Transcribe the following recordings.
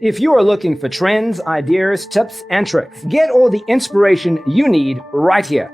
If you are looking for trends, ideas, tips, and tricks, get all the inspiration you need right here.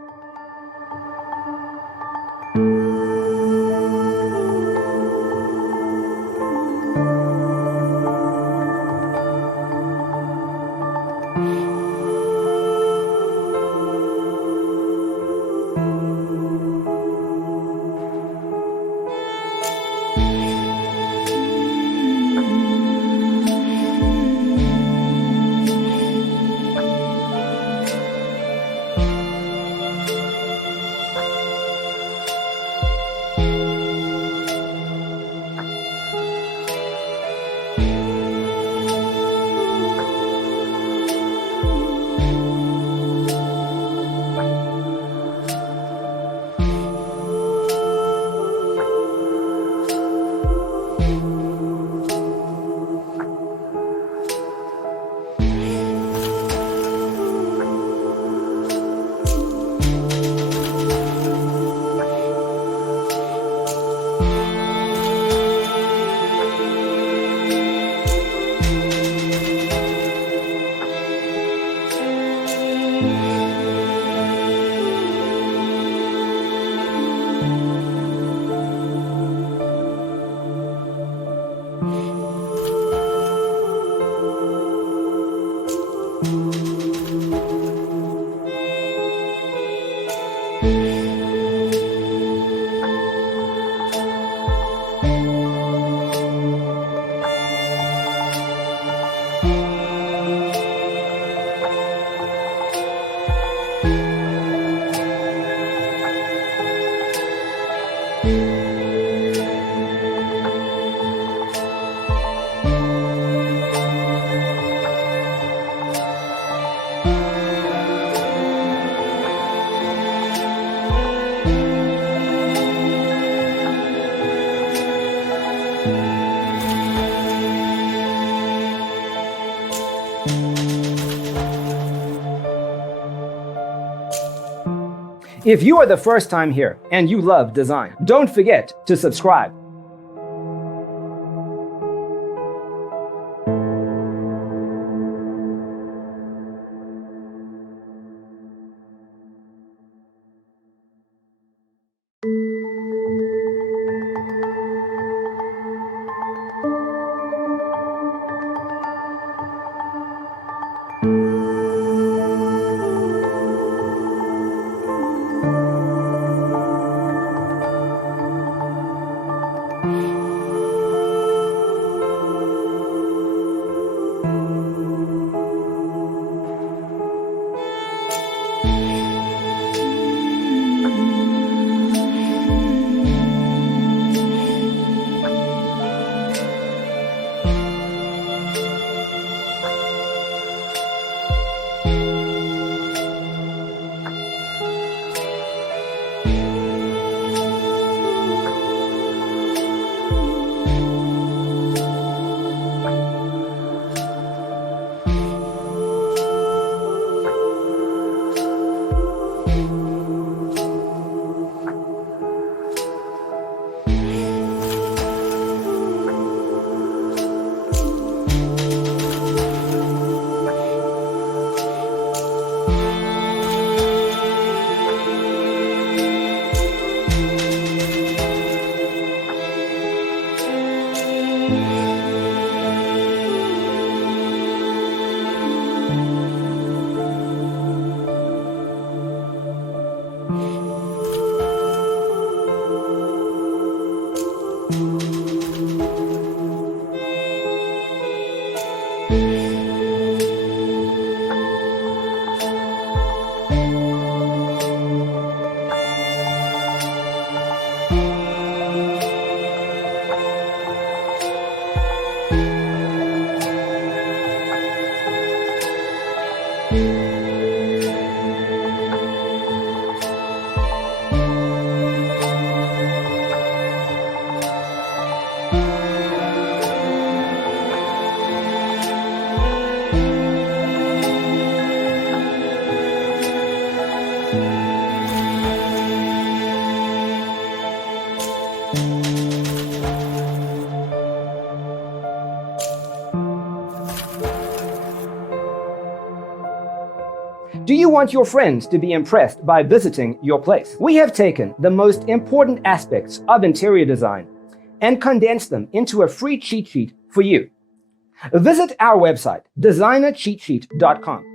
If you are the first time here and you love design, don't forget to subscribe. Do you want your friends to be impressed by visiting your place? We have taken the most important aspects of interior design and condensed them into a free cheat sheet for you. Visit our website, designercheatsheet.com.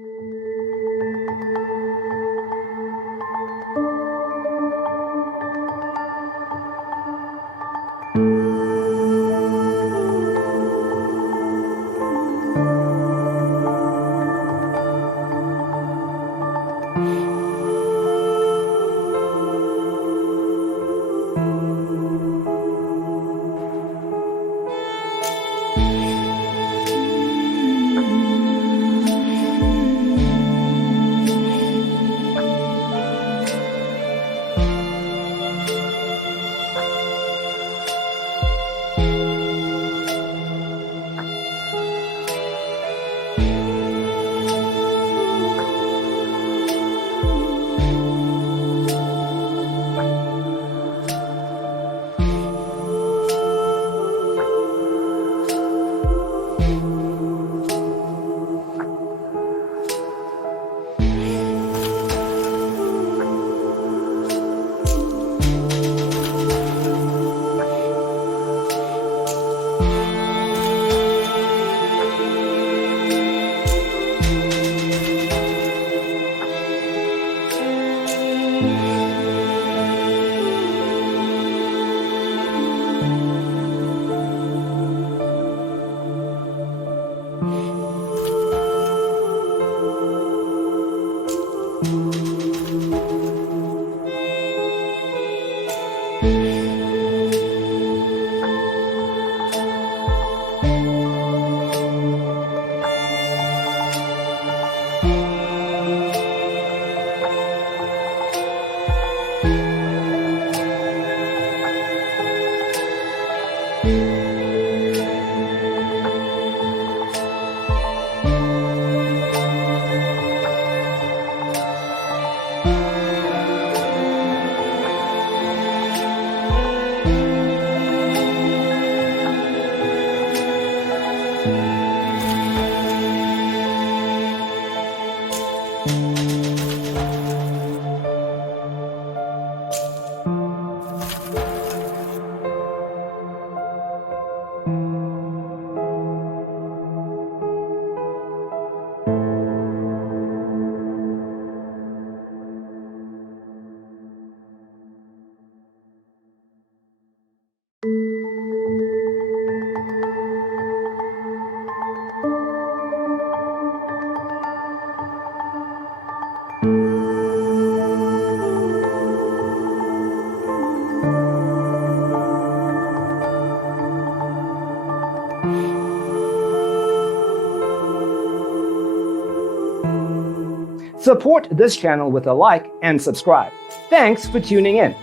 Support this channel with a like and subscribe. Thanks for tuning in.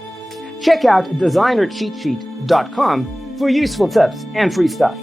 Check out designercheatsheet.com for useful tips and free stuff.